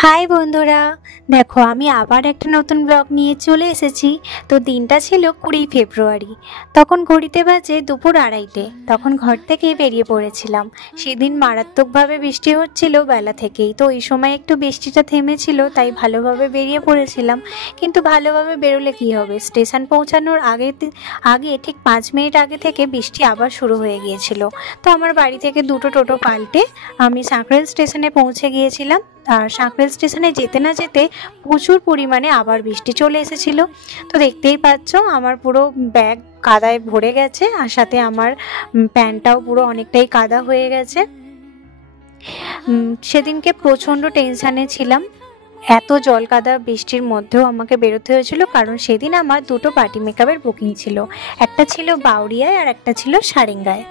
High বন্ধুরা, দেখো আমি আবার একটা নতুন ব্লগ নিয়ে চলে এসেছি। তো দিনটা ছিল 20 ফেব্রুয়ারি। তখন ঘড়িতে বাজে দুপুর 2:30। তখন ঘর থেকে বেরিয়ে পড়েছিলাম। সেদিন মারাত্মকভাবে বৃষ্টি হচ্ছিল বেলা থেকেই। তো এই সময় একটু বৃষ্টিটা থেমেছিল, তাই ভালোভাবে বেরিয়ে পড়েছিলাম। কিন্তু ভালোভাবে বেরোলে কি হবে, স্টেশন পৌঁছানোর আগে ঠিক 5 মিনিট আগে থেকে বৃষ্টি আবার শুরু হয়ে গিয়েছিল। তো আমার বাড়ি থেকে দুটো টোটো পাল্টে আমি সাঁকরেল স্টেশনে পৌঁছে গিয়েছিলাম। আর সাঁকরেল স্টেশনে যেতে না যেতে প্রচুর পরিমাণে আবার বৃষ্টি চলে এসেছিল। তো দেখতেই পাচ্ছ আমার পুরো ব্যাগ কাদায় ভরে গেছে, আর সাথে আমার প্যান্টটাও পুরো অনেকটাই কাদা হয়ে গেছে। সেদিনকে প্রচণ্ড টেনশানে ছিলাম। এত জল কাদা বৃষ্টির মধ্যেও আমাকে বেরোতে হয়েছিল, কারণ সেদিন আমার দুটো পার্টি মেকআপের বুকিং ছিল। একটা ছিল বাউরিয়ায় আর একটা ছিল সারেঙ্গায়।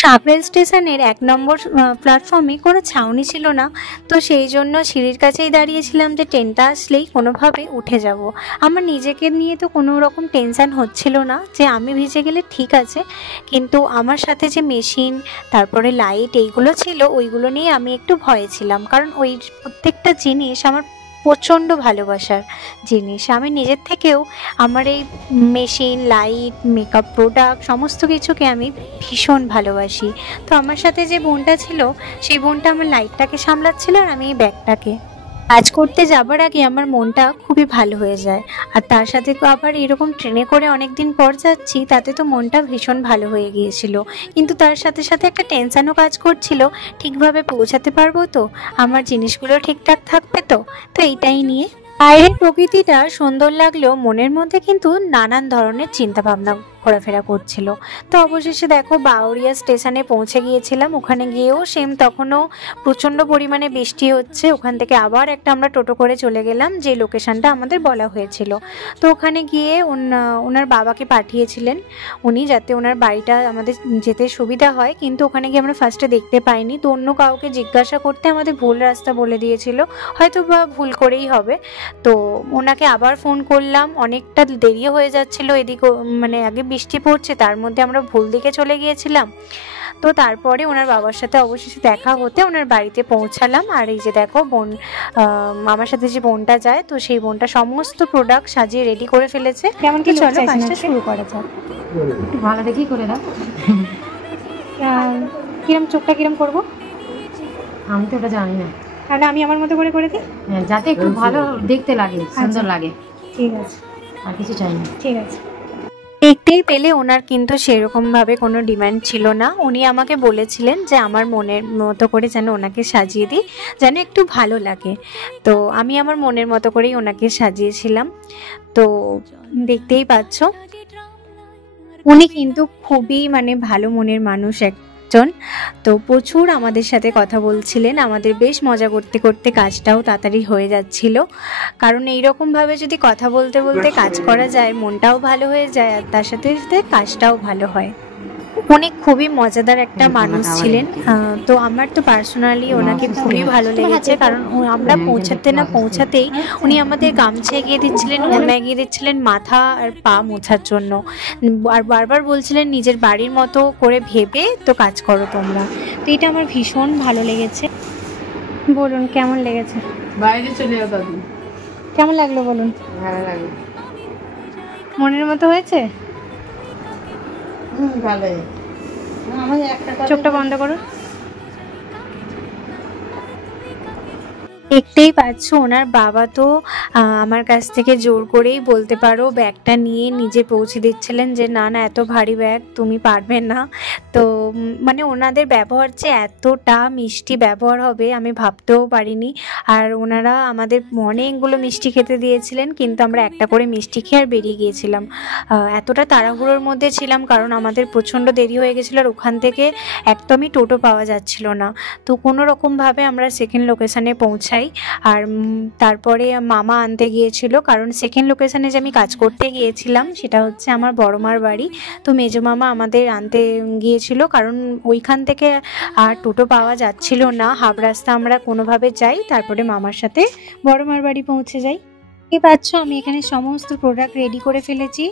সাঁকরেল স্টেশনের 1 নম্বর প্ল্যাটফর্মে কোনো ছাউনি ছিল না। তো সেই জন্য সিঁড়ির কাছেই দাঁড়িয়েছিলাম যে ট্রেনটা আসলেই কোনোভাবে উঠে যাব। আমার নিজেকে নিয়ে তো কোনো রকম টেনশান হচ্ছিল না যে আমি ভিজে গেলে ঠিক আছে, কিন্তু আমার সাথে যে মেশিন, তারপরে লাইট, এইগুলো ছিল, ওইগুলো নিয়ে আমি একটু ভয়ে ছিলাম। কারণ ওই প্রত্যেকটা জিনিস আমার প্রচণ্ড ভালোবাসার জিনিস। আমি নিজের থেকেও আমার এই মেশিন, লাইট, মেকআপ প্রোডাক্ট সমস্ত কিছুকে আমি ভীষণ ভালোবাসি। তো আমার সাথে যে বোনটা ছিল, সেই বোনটা আমার লাইটটাকে সামলাচ্ছিল আর আমি এই ব্যাগটাকে। কাজ করতে যাবার আগে আমার মনটা খুবই ভালো হয়ে যায়। আর তার সাথে আবার এরকম ট্রেনে করে অনেক দিন পর যাচ্ছি, তাতে তো মনটা ভীষণ ভালো হয়ে গিয়েছিল। কিন্তু তার সাথে সাথে একটা টেনশানও কাজ করছিল, ঠিকভাবে পৌঁছাতে পারবো তো, আমার জিনিসগুলো ঠিকঠাক থাকবে তো। তো এইটাই নিয়ে বাইরের প্রকৃতিটা সুন্দর লাগলেও মনের মধ্যে কিন্তু নানান ধরনের চিন্তাভাবনা ঘোরাফেরা করছিল। তো অবশেষে দেখো বাউরিয়া স্টেশনে পৌঁছে গিয়েছিলাম। ওখানে গিয়েও সেম, তখনও প্রচণ্ড পরিমাণে বৃষ্টি হচ্ছে। ওখান থেকে আবার একটা আমরা টোটো করে চলে গেলাম যে লোকেশনটা আমাদের বলা হয়েছিল। তো ওখানে গিয়ে ওনার বাবাকে পাঠিয়েছিলেন উনি, যাতে ওনার বাড়িটা আমাদের যেতে সুবিধা হয়। কিন্তু ওখানে গিয়ে আমরা ফার্স্টে দেখতে পাইনি, তো অন্য কাউকে জিজ্ঞাসা করতে আমাদের ভুল রাস্তা বলে দিয়েছিল, হয়তো বা ভুল করেই হবে। তো ওনাকে আবার ফোন করলাম, অনেকটা দেরিও হয়ে যাচ্ছিল এদিকে, মানে আগে বৃষ্টি পড়ছে, তার মধ্যে আমরা ভুল দিকে চলে গিয়েছিলাম। তো তারপরে ওনার বাবার সাথে অবশেষে দেখা হতে ওনার বাড়িতে পৌঁছালাম। আর এই যে দেখো বোন, আমার সাথে যে বোনটা যায়, তো সেই বোনটা সমস্ত প্রোডাক্ট সাজিয়ে রেডি করে ফেলেছে। কেমন কি, চলো কাজটা শুরু করা যাক। একটু ভালো দেখি করে দাও। কিরম চোখটা কিরম করবো আমি তো ওটা জানি না, তাহলে আমি আমার মতো করে করে দিই। যাতে একটু ভালো দেখতে লাগে, সুন্দর লাগে। ঠিক আছে, আর কিছু চাই না। ঠিক আছে। দেখতেই পেলে ওনার কিন্তু সেরকমভাবে কোনো ডিমান্ড ছিল না। উনি আমাকে বলেছিলেন যে আমার মনের মতো করে যেন ওনাকে সাজিয়ে দিই, যেন একটু ভালো লাগে। তো আমি আমার মনের মতো করেই ওনাকে সাজিয়েছিলাম। তো দেখতেই পাচ্ছ উনি কিন্তু খুবই ভালো মনের মানুষ একজন। তো প্রচুর আমাদের সাথে কথা বলছিলেন, আমাদের বেশ মজা করতে করতে কাজটাও তাড়াতাড়ি হয়ে যাচ্ছিল। কারণ এইরকমভাবে যদি কথা বলতে বলতে কাজ করা যায়, মনটাও ভালো হয়ে যায় আর তার সাথে সাথে কাজটাও ভালো হয়। উনি খুবই মজাদার একটা মানুষ ছিলেন। তো আমার তো পার্সোনালি ওনাকে খুবই ভালো লেগেছে, কারণ আমরা পৌঁছাতে না পৌঁছাতেই উনি আমাদের গামছা এগিয়ে দিচ্ছিলেন, ওড়না এগিয়ে দিচ্ছিলেন মাথা আর পা মোছার জন্য। আর বারবার বলছিলেন নিজের বাড়ির মতো করে ভেবে তো কাজ করো তোমরা। তো এটা আমার ভীষণ ভালো লেগেছে। বলুন কেমন লেগেছে? বাইরে চলে যাও দাদু। কেমন লাগলো বলুন? ভালো লাগে, মনের মতো হয়েছে? ভালো। আমাদের একটা চোখটা বন্ধ করুন। দেখতেই পাচ্ছ ওনার বাবা তো আমার কাছ থেকে জোর করেই বলতে পারো ব্যাগটা নিয়ে নিজে পৌঁছে দিচ্ছিলেন, যে না না এত ভারী ব্যাগ তুমি পারবে না। তো ওনাদের ব্যবহার যে এতটা মিষ্টি ব্যবহার হবে আমি ভাবতেও পারিনি। আর ওনারা আমাদের অনেকগুলো মিষ্টি খেতে দিয়েছিলেন, কিন্তু আমরা একটা করে মিষ্টি খেয়ে আর বেরিয়ে গিয়েছিলাম। এতটা তাড়াহুড়োর মধ্যে ছিলাম, কারণ আমাদের প্রচণ্ড দেরি হয়ে গেছিলো আর ওখান থেকে একদমই টোটো পাওয়া যাচ্ছিল না। তো কোনো রকমভাবে আমরা সেকেন্ড লোকেশানে পৌঁছাই। আর তারপরে মামা আনতে গিয়েছিল, কারণ সেকেন্ড লোকেশানে যে আমি কাজ করতে গিয়েছিলাম সেটা হচ্ছে আমার বড় মার বাড়ি। তো মেজো মামা আমাদের আনতে গিয়েছিল, কারণ ওইখান থেকে আর টোটো পাওয়া যাচ্ছিল না। হাফ রাস্তা আমরা কোনোভাবে যাই, তারপরে মামার সাথে বড় মার বাড়ি পৌঁছে যাই। এই পাচ্ছ আমি এখানে সমস্ত প্রোডাক্ট রেডি করে ফেলেছি।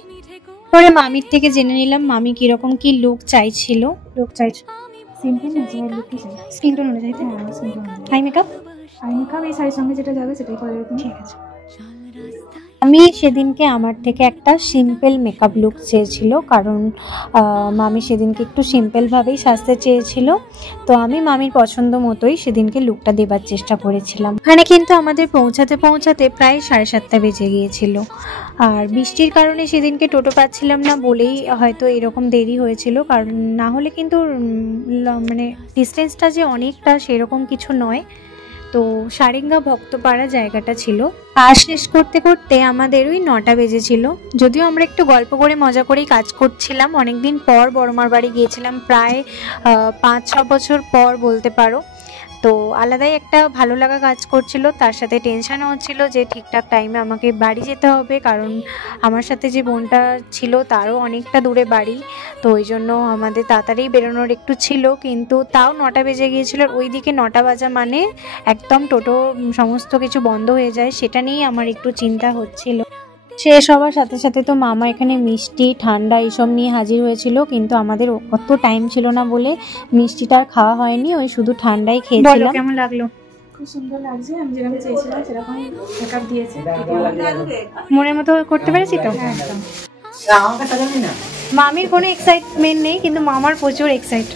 পরে মামির থেকে জেনে নিলাম মামি কিরকম কি লুক চাইছিল। সিম্পল না, লুকই চাই স্কিন টোন অনুযায়ী। হাই মেকআপ আর মেকআপ এই শাড়ির সঙ্গে যেটা যাবে সেটাই করে দেবে। ঠিক আছে। আমি সেদিনকে আমার থেকে একটা সিম্পল মেকআপ লুক চেয়েছিল, কারণ মামি সেদিনকে একটু সিম্পলভাবেই সাজতে চেয়েছিল। তো আমি মামির পছন্দ মতোই সেদিনকে লুকটা দেবার চেষ্টা করেছিলাম। ওখানে কিন্তু আমাদের পৌঁছাতে পৌঁছাতে প্রায় 7:30 বেজে গিয়েছিল। আর বৃষ্টির কারণে সেদিনকে টোটো পাচ্ছিলাম না বলেই হয়তো এরকম দেরি হয়েছিল, কারণ না হলে কিন্তু মানে ডিস্টেন্সটা যে অনেকটা সেরকম কিছু নয়। তো সারেঙ্গা ভক্তপাড়া জায়গাটা ছিল। কাজ শেষ করতে করতে আমাদের ওই 9টা বেজেছিল। যদিও আমরা একটু গল্প করে মজা করেই কাজ করছিলাম, অনেকদিন পর বড়মার বাড়ি গিয়েছিলাম, প্রায় 5-6 বছর পর বলতে পারো। তো আলাদাই একটা ভালো লাগা কাজ করছিল, তার সাথে টেনশনও হচ্ছিল যে ঠিকঠাক টাইমে আমাকে বাড়ি যেতে হবে, কারণ আমার সাথে যে বোনটা ছিল তারও অনেকটা দূরে বাড়ি। তো ওই জন্য আমাদের তাড়াতাড়ি বেরোনোর একটু ছিল, কিন্তু তাও 9টা বেজে গিয়েছিল। ওইদিকে 9টা বাজা মানে একদম টোটো সমস্ত কিছু বন্ধ হয়ে যায়, সেটা নিয়েই আমার একটু চিন্তা হচ্ছিল। শেষ হওয়ার সাথে সাথে তো মামা এখানে মিষ্টি ঠান্ডা এইসব নিয়ে হাজির হয়েছিল, কিন্তু আমাদের অত টাইম ছিল না বলে মিষ্টিটা আর খাওয়া হয়নি, ওই শুধু ঠান্ডাই খেয়েছিলাম। কেমন লাগলো? খুব সুন্দর লাগছে, আমি যেরকম চেয়েছিলাম সেরকমই মেকআপ দিয়েছে। মনের মতো করতে পেরেছি তো? একদম। মামির কোনো এক্সাইটমেন্ট নেই, কিন্তু মামার প্রচুর এক্সাইট।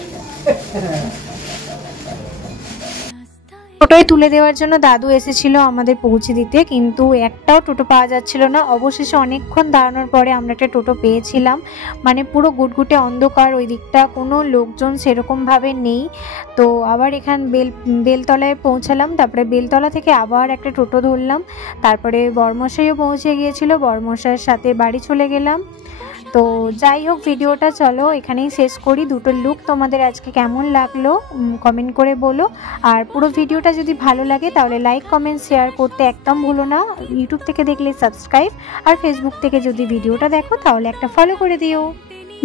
টোটোয় তুলে দেওয়ার জন্য দাদু এসেছিল আমাদের পৌঁছে দিতে, কিন্তু একটাও টোটো পাওয়া যাচ্ছিল না। অবশেষে অনেকক্ষণ দাঁড়ানোর পরে আমরা একটা টোটো পেয়েছিলাম। মানে পুরো গুটগুটে অন্ধকার, ওই দিকটা কোনো লোকজন সেরকমভাবে নেই। তো আবার বেলতলায় পৌঁছালাম, তারপরে বেলতলা থেকে আবার একটা টোটো ধরলাম। তারপরে বর্মশাইও পৌঁছে গিয়েছিল, বর্মশাইয়ের সাথে বাড়ি চলে গেলাম। তো যাই হোক, ভিডিওটা চলো এখানেই শেষ করি। দুটো লুক তোমাদের আজকে কেমন লাগলো কমেন্ট করে বলো। আর পুরো ভিডিওটা যদি ভালো লাগে তাহলে লাইক কমেন্ট শেয়ার করতে একদম ভুলো না। ইউটিউব থেকে দেখলে সাবস্ক্রাইব, আর ফেসবুক থেকে যদি ভিডিওটা দেখো তাহলে একটা ফলো করে দিও।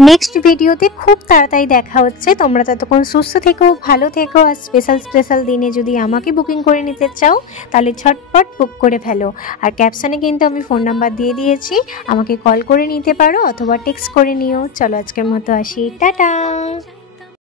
নেক্সট ভিডিওতে খুব তাড়াতাড়ি দেখা হচ্ছে। তোমরা ততক্ষণ সুস্থ থেকো, ভালো থেকো। আর স্পেশাল দিনে যদি আমাকে বুকিং করে নিতে চাও তাহলে ঝটপট বুক করে ফেলো। আর ক্যাপশনে কিন্তু আমি ফোন নাম্বার দিয়ে দিয়েছি, আমাকে কল করে নিতে পারো অথবা টেক্সট করে নিও। চলো আজকের মতো আসি, টাটা।